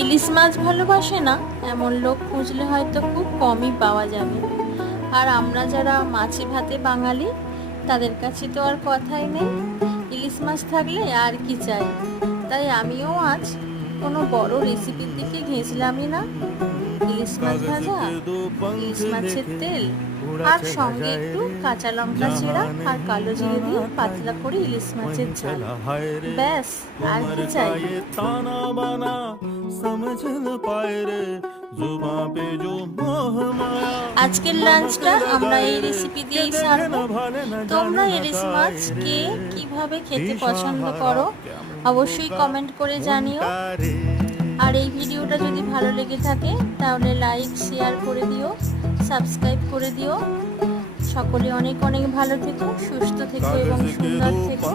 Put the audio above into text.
ইলিশ মাছ ভালোবাসে না এমন লোক খুঁজলে হয়তো খুব কমই পাওয়া যাবে। আর আমরা যারা মাছে ভাতে বাঙালি, তাদের কাছে তো আর কথাই নেই। ইলিশ মাছ থাকলে আর কি চাই। তাই আমিও আজ কোনো বড় রেসিপির দিকে ঘেঁচলামই না। ইলিশ মাছ ভাজা, ইলিশ মাছের তেল, আর সঙ্গে একটু কাঁচা লঙ্কা চিরা আর কালো জিরে দিয়ে পাতলা করে ইলিশ মাছের ঝাল, ব্যাস আর কি চাই। আজকের লাঞ্চটা আমরা এই রেসিপি দিয়েই সারবো। তোমরা ইলিশ মাছ কে কিভাবে খেতে পছন্দ করো অবশ্যই কমেন্ট করে জানিও। আর এই ভিডিওটা যদি ভালো লেগে থাকে তাহলে লাইক শেয়ার করে দিও, সাবস্ক্রাইব করে দিও। সকলে অনেক অনেক ভালো থেকো, সুস্থ থেকো এবং সুন্দর থেকো।